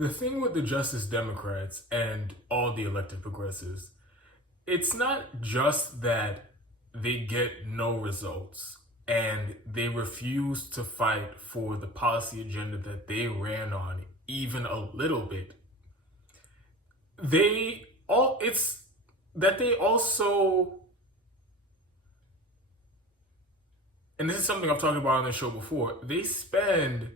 The thing with the Justice Democrats and all the elected progressives, it's not just that they get no results and they refuse to fight for the policy agenda that they ran on even a little bit. It's that they also, and this is something I've talked about on the show before, they spend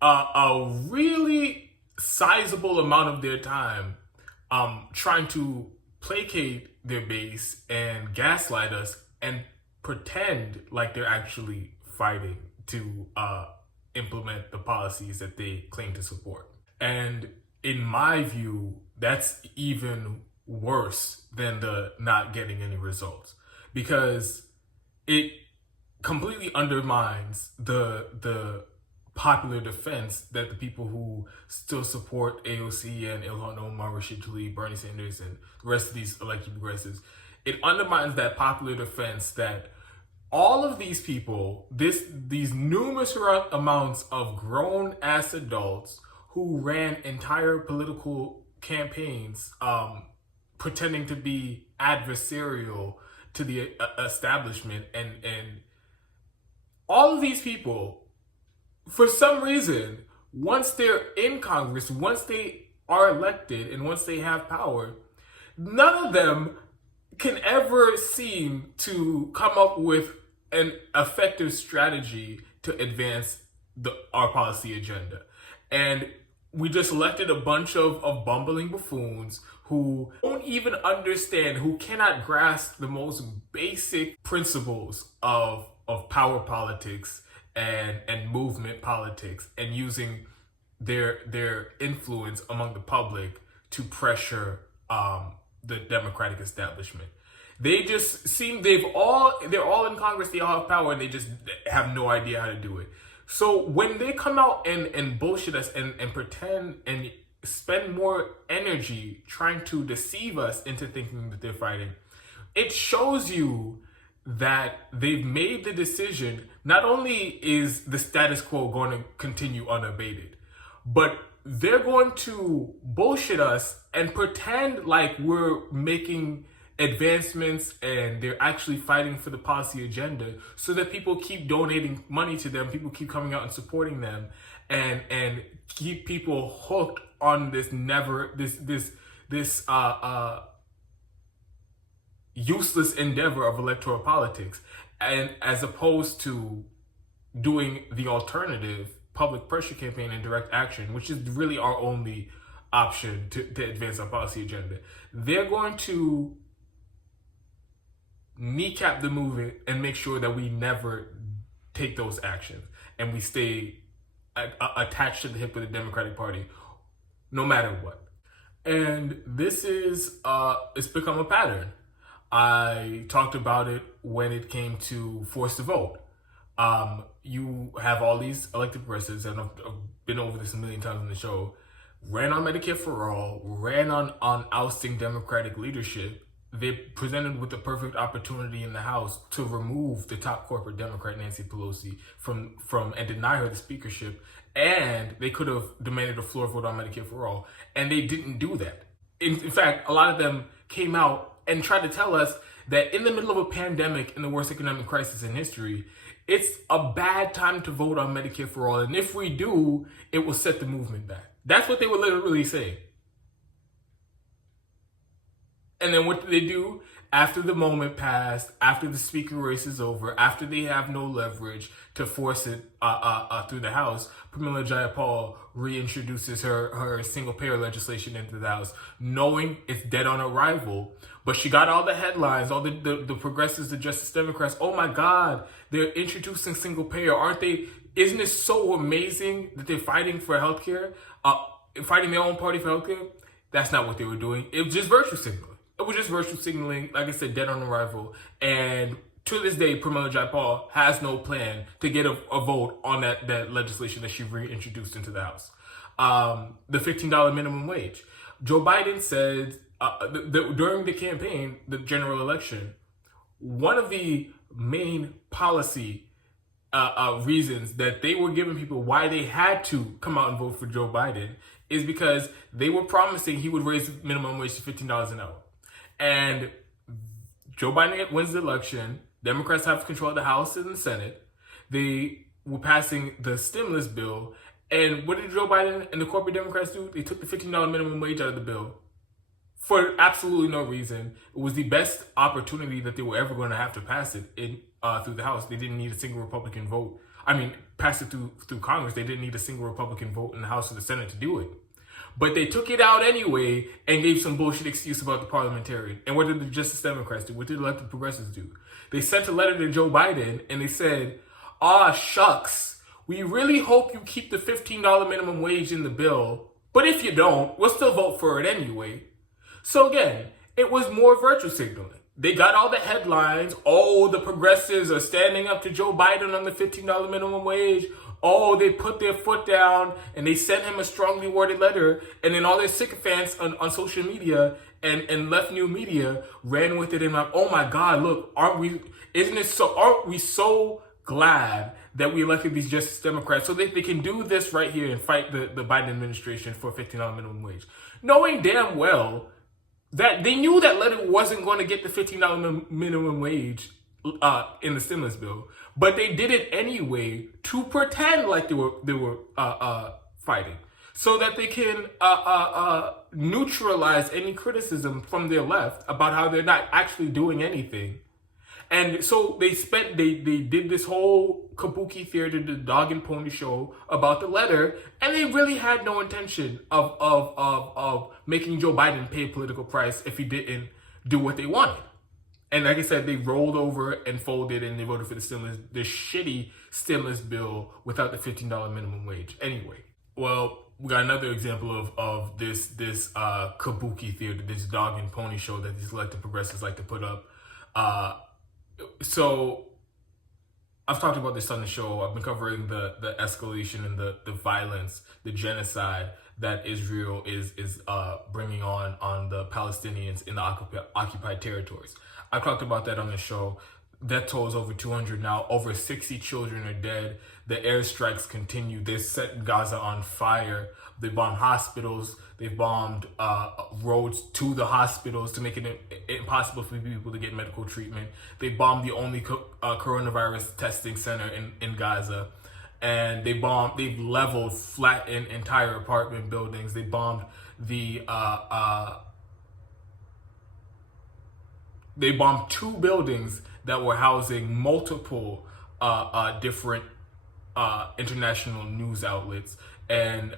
a really sizable amount of their time trying to placate their base and gaslight us and pretend like they're actually fighting to implement the policies that they claim to support. And in my view, that's even worse than the not getting any results, because it completely undermines the popular defense that the people who still support AOC and Ilhan Omar, Rashida Tlaib, Bernie Sanders, and the rest of these elected progressives, it undermines that popular defense that all of these people, these numerous amounts of grown-ass adults who ran entire political campaigns pretending to be adversarial to the establishment, and all of these people, for some reason, once they're in Congress, once they are elected, and once they have power, none of them can ever seem to come up with an effective strategy to advance our policy agenda. And we just elected a bunch of bumbling buffoons who don't even understand, who cannot grasp the most basic principles of power politics and movement politics, and using their influence among the public to pressure the Democratic establishment. They just seem they're all in Congress, they all have power, and they just have no idea how to do it. So when they come out and bullshit us and pretend and spend more energy trying to deceive us into thinking that they're fighting, it shows you that they've made the decision. Not only is the status quo going to continue unabated, but they're going to bullshit us and pretend like we're making advancements and they're actually fighting for the policy agenda, so that people keep donating money to them, people keep coming out and supporting them, and keep people hooked on this useless endeavor of electoral politics, and as opposed to doing the alternative, public pressure campaign and direct action, which is really our only option to advance our policy agenda. They're going to kneecap the movement and make sure that we never take those actions, and we stay attached to the hip of the Democratic Party no matter what. And this is it's become a pattern. I talked about it when it came to forced to vote. You have all these elected progressives, and I've been over this a million times on the show, ran on Medicare for All, ran on ousting Democratic leadership. They presented with the perfect opportunity in the House to remove the top corporate Democrat, Nancy Pelosi, from and deny her the speakership, and they could have demanded a floor vote on Medicare for All, and they didn't do that. In fact, a lot of them came out and tried to tell us that in the middle of a pandemic and the worst economic crisis in history, it's a bad time to vote on Medicare for All, and if we do, it will set the movement back. That's what they were literally saying. And then what did they do? After the moment passed, after the speaker race is over, after they have no leverage to force it through the House, Pramila Jayapal reintroduces her single-payer legislation into the House, knowing it's dead on arrival. But she got all the headlines, all the progressives, the Justice Democrats. Oh my God, they're introducing single-payer, aren't they? Isn't it so amazing that they're fighting for healthcare, fighting their own party for healthcare? That's not what they were doing. It was just virtue signaling. It was just virtue signaling, like I said, dead on arrival. And to this day, Pramila Jayapal has no plan to get a vote on that legislation that she reintroduced into the House. The $15 minimum wage. Joe Biden said during the campaign, the general election, one of the main policy reasons that they were giving people why they had to come out and vote for Joe Biden is because they were promising he would raise the minimum wage to $15 an hour. And Joe Biden wins the election. Democrats have control of the House and the Senate. They were passing the stimulus bill. And what did Joe Biden and the corporate Democrats do? They took the $15 minimum wage out of the bill for absolutely no reason. It was the best opportunity that they were ever going to have to pass it through the House. They didn't need a single Republican vote. I mean, pass it through Congress. They didn't need a single Republican vote in the House or the Senate to do it. But they took it out anyway and gave some bullshit excuse about the parliamentarian. And what did the Justice Democrats do? What did the elected progressives do? They sent a letter to Joe Biden and they said, shucks, we really hope you keep the $15 minimum wage in the bill. But if you don't, we'll still vote for it anyway. So again, it was more virtue signaling. They got all the headlines. Oh, the progressives are standing up to Joe Biden on the $15 minimum wage. Oh, they put their foot down and they sent him a strongly worded letter. And then all their sycophants on social media and left new media ran with it and like, oh my God, look, aren't we so glad that we elected these Justice Democrats so they can do this right here and fight the Biden administration for a $15 minimum wage. Knowing damn well that they knew that letter wasn't going to get the $15 minimum wage in the stimulus bill, but they did it anyway to pretend like they were fighting, so that they can neutralize any criticism from their left about how they're not actually doing anything. And so they did this whole kabuki theater, the dog and pony show about the letter, and they really had no intention of making Joe Biden pay a political price if he didn't do what they wanted. And like I said, they rolled over and folded and they voted for the shitty stimulus bill without the $15 minimum wage. Anyway, well, we got another example of this kabuki theater, this dog and pony show that these elected progressives like to put up. So I've talked about this on the show. I've been covering the escalation and the violence, the genocide that Israel is bringing on the Palestinians in the occupied territories. I talked about that on the show. Death toll is over 200 now. Over 60 children are dead. The airstrikes continue. They set Gaza on fire. They bombed hospitals. They bombed roads to the hospitals to make it impossible for people to get medical treatment. They bombed the only coronavirus testing center in Gaza. And they've leveled, flattened entire apartment buildings. They bombed they bombed 2 buildings that were housing multiple different international news outlets, and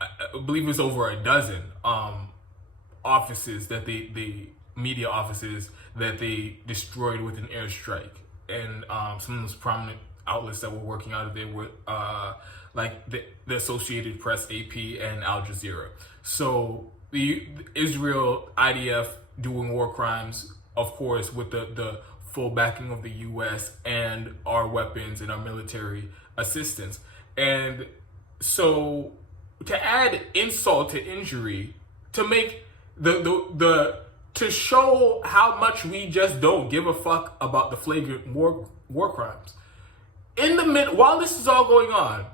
I believe it's over a dozen offices that media offices that they destroyed with an airstrike. And some of those prominent outlets that were working out of there were like the Associated Press, AP, and Al Jazeera. So the Israel IDF doing war crimes, of course, with the full backing of the U.S. and our weapons and our military assistance. And so to add insult to injury, to make to show how much we just don't give a fuck about the flagrant war crimes. While this is all going on,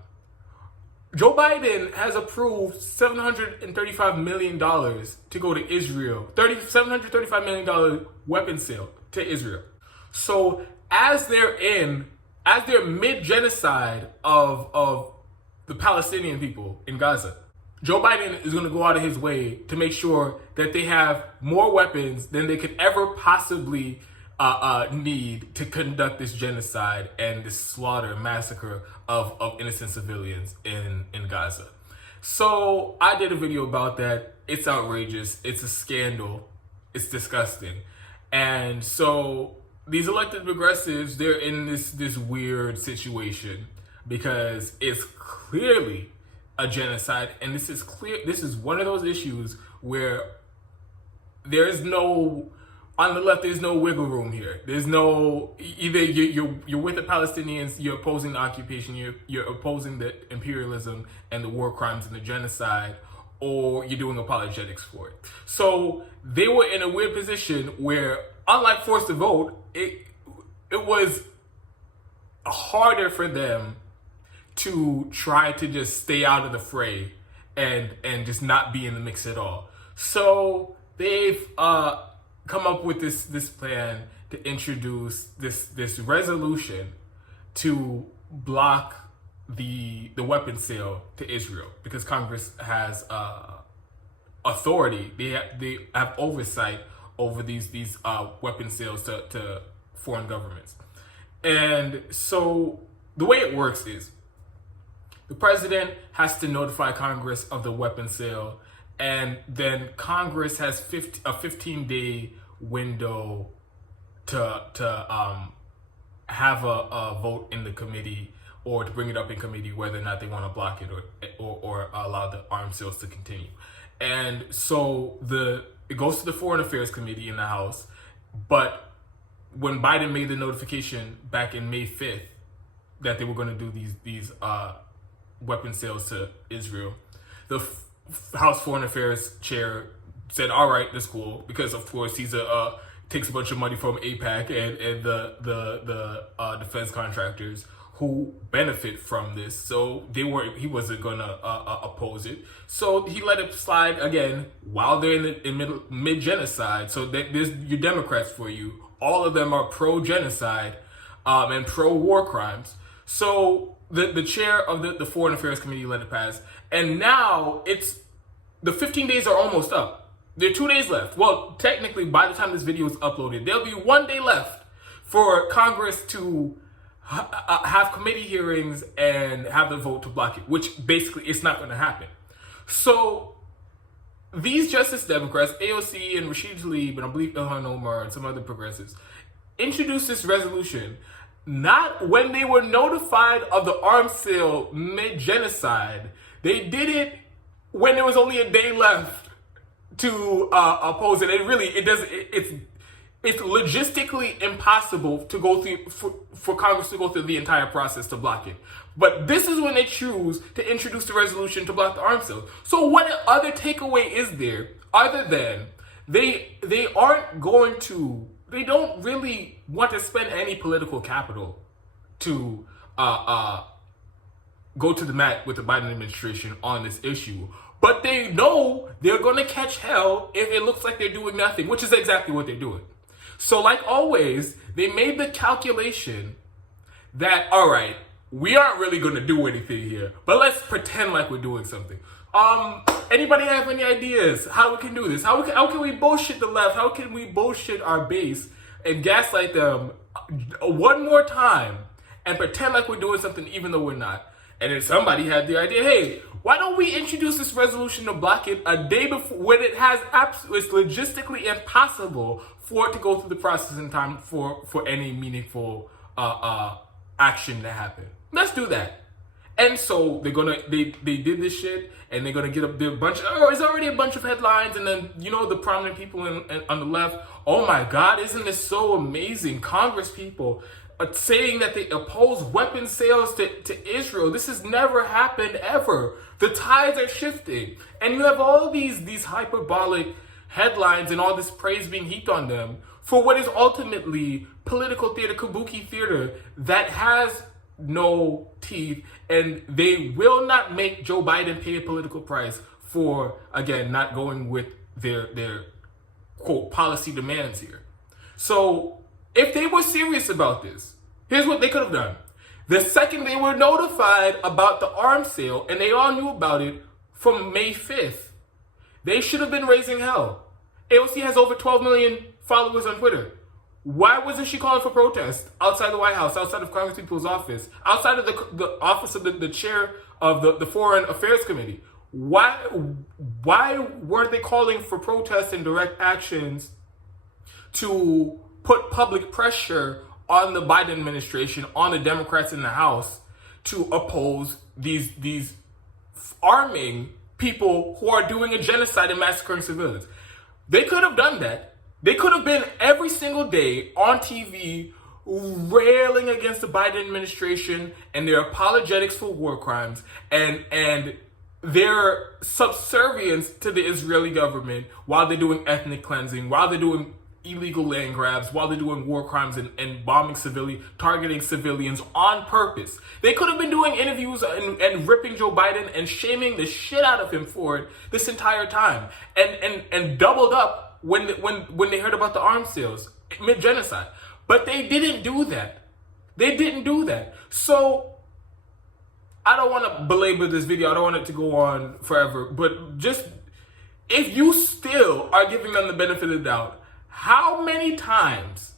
Joe Biden has approved $735 million to go to Israel. $735 million weapon sale to Israel. So as they're mid-genocide of the Palestinian people in Gaza, Joe Biden is going to go out of his way to make sure that they have more weapons than they could ever possibly need to conduct this genocide and this slaughter, massacre of innocent civilians in Gaza. So I did a video about that. It's outrageous. It's a scandal. It's disgusting. And so these elected progressives, they're in this weird situation because it's clearly a genocide, and this is one of those issues where there's no, on the left, there's no wiggle room here. There's no, either you're with the Palestinians, you're opposing the occupation, you're opposing the imperialism and the war crimes and the genocide, or you're doing apologetics for it. So they were in a weird position where, unlike forced to vote, it was harder for them to try to just stay out of the fray and just not be in the mix at all. So they've come up with this plan to introduce this resolution to block the weapons sale to Israel, because Congress has authority. They have oversight over these weapons sales to foreign governments. And so the way it works is the president has to notify Congress of the weapons sale, and then Congress has a 15-day window to have a vote in the committee, or to bring it up in committee, whether or not they want to block it or allow the arms sales to continue. And so it goes to the Foreign Affairs Committee in the House. But when Biden made the notification back in May 5th that they were going to do these weapon sales to Israel, the House Foreign Affairs chair said, "All right, that's cool," because of course he's takes a bunch of money from AIPAC and the defense contractors who benefit from this. So he wasn't gonna oppose it. So he let it slide again while they're in mid genocide. So there's your Democrats for you. All of them are pro genocide and pro war crimes. So the chair of the Foreign Affairs Committee let it pass, and now the 15 days are almost up. There are 2 days left. Well, technically, by the time this video is uploaded, there'll be 1 day left for Congress to have committee hearings and have the vote to block it, which basically it's not going to happen. So these Justice Democrats, AOC and Rashida Tlaib, and I believe Ilhan Omar and some other progressives, introduced this resolution not when they were notified of the arms sale mid-genocide. They did it when there was only a day left to oppose it. It's logistically impossible to go through for Congress to go through the entire process to block it. But this is when they choose to introduce the resolution to block the arms sale. So what other takeaway is there other than they don't really want to spend any political capital to go to the mat with the Biden administration on this issue. But they know they're going to catch hell if it looks like they're doing nothing, which is exactly what they're doing. So like always, they made the calculation that, all right, we aren't really going to do anything here, but let's pretend like we're doing something. Anybody have any ideas how we can do this? How can we bullshit the left? How can we bullshit our base and gaslight them one more time and pretend like we're doing something even though we're not? And then somebody had the idea, hey, why don't we introduce this resolution to block it a day before, when it's logistically impossible for it to go through the process in time for any meaningful action to happen. Let's do that. And so they did this shit, and they're gonna get up there it's already a bunch of headlines, and then the prominent people on the left, oh my God, isn't this so amazing? Congress people saying that they oppose weapons sales to Israel. This has never happened ever. The tides are shifting. And you have all these hyperbolic headlines and all this praise being heaped on them for what is ultimately political theater, kabuki theater, that has no teeth, and they will not make Joe Biden pay a political price for, again, not going with their quote policy demands here. So if they were serious about this, here's what they could have done. The second they were notified about the arms sale, and they all knew about it from May 5th, they should have been raising hell. AOC has over 12 million followers on Twitter. Why wasn't she calling for protest outside the White House, outside of Congress people's office, outside of the office of the chair of the Foreign Affairs Committee? Why weren't they calling for protests and direct actions to put public pressure on the Biden administration, on the Democrats in the House, to oppose these arming people who are doing a genocide and massacring civilians? They could have done that. They could have been every single day on TV railing against the Biden administration and their apologetics for war crimes and their subservience to the Israeli government while they're doing ethnic cleansing, while they're doing illegal land grabs, while they're doing war crimes and bombing targeting civilians on purpose. They could have been doing interviews and ripping Joe Biden and shaming the shit out of him for it this entire time, and doubled up when they heard about the arms sales mid-genocide. But they didn't do that. They didn't do that. So I don't want to belabor this video. I don't want it to go on forever. But just, if you still are giving them the benefit of the doubt, how many times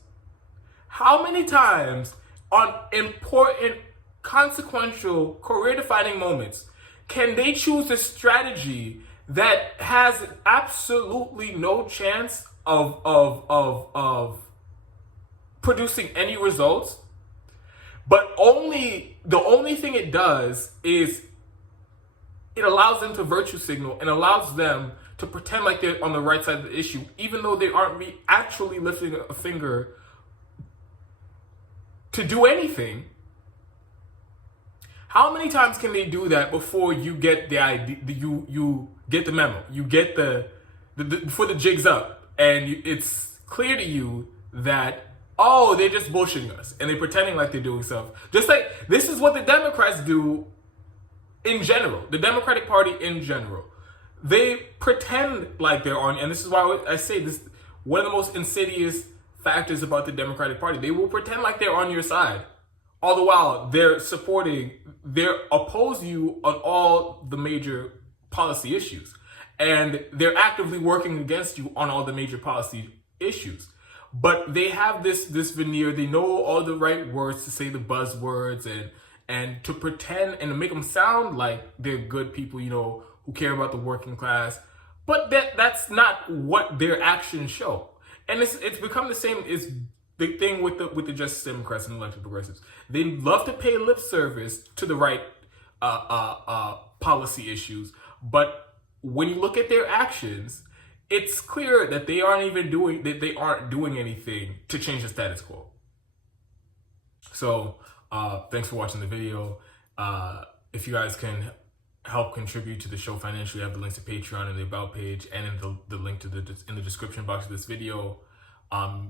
on important, consequential, career-defining moments can they choose a strategy that has absolutely no chance of producing any results? But the only thing it does is it allows them to virtue signal and allows them to pretend like they're on the right side of the issue, even though they aren't actually lifting a finger to do anything. How many times can they do that before you get the idea, you get the memo, you get before the jig's up, and it's clear to you that, oh, they're just bullshitting us, and they're pretending like they're doing stuff. Just like, this is what the Democrats do in general. The Democratic Party in general. They pretend like they're on, and this is why I say this, one of the most insidious factors about the Democratic Party. They will pretend like they're on your side. All the while, they oppose you on all the major policy issues. And they're actively working against you on all the major policy issues. But they have this veneer. They know all the right words to say, the buzzwords, and to pretend and to make them sound like they're good people, who care about the working class. But that's not what their actions show. And it's become the same as the thing with the Justice Democrats and elected progressives. They love to pay lip service to the right policy issues, but when you look at their actions, it's clear that they aren't doing anything to change the status quo. So, thanks for watching the video. If you guys can help contribute to the show financially, I have the links to Patreon in the About page and in the link to in the description box of this video.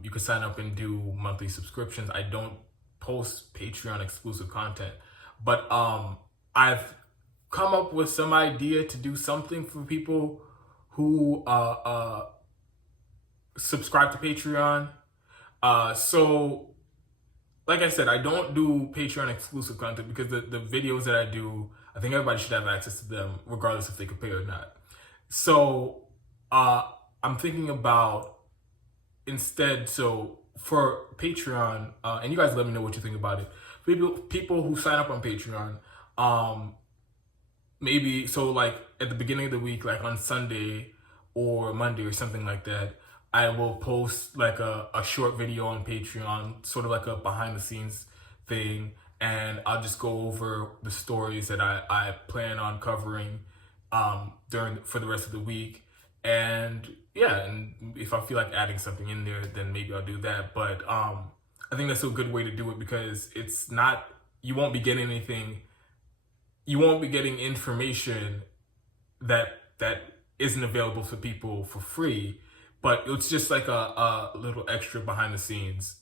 You can sign up and do monthly subscriptions. I don't post Patreon exclusive content, but I've come up with some idea to do something for people who subscribe to Patreon. So, like I said, I don't do Patreon exclusive content because the videos that I do, I think everybody should have access to them, regardless if they can pay or not. So, I'm thinking about instead, so for Patreon, and you guys let me know what you think about it. People who sign up on Patreon, maybe, so like at the beginning of the week, like on Sunday or Monday or something like that, I will post like a short video on Patreon, sort of like a behind the scenes thing. And I'll just go over the stories that I plan on covering for the rest of the week. And yeah, and if I feel like adding something in there, then maybe I'll do that. But I think that's a good way to do it, because it's not, you won't be getting anything, you won't be getting information that isn't available for people for free, but it's just like a little extra behind the scenes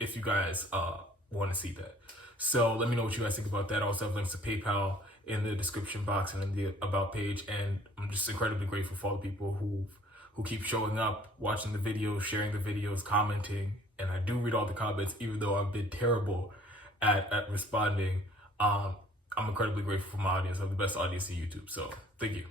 if you guys want to see that. So let me know what you guys think about that. I also have links to PayPal in the description box and in the About page. And I'm just incredibly grateful for all the people who keep showing up, watching the videos, sharing the videos, commenting. And I do read all the comments, even though I've been terrible at responding. I'm incredibly grateful for my audience. I have the best audience on YouTube. So thank you.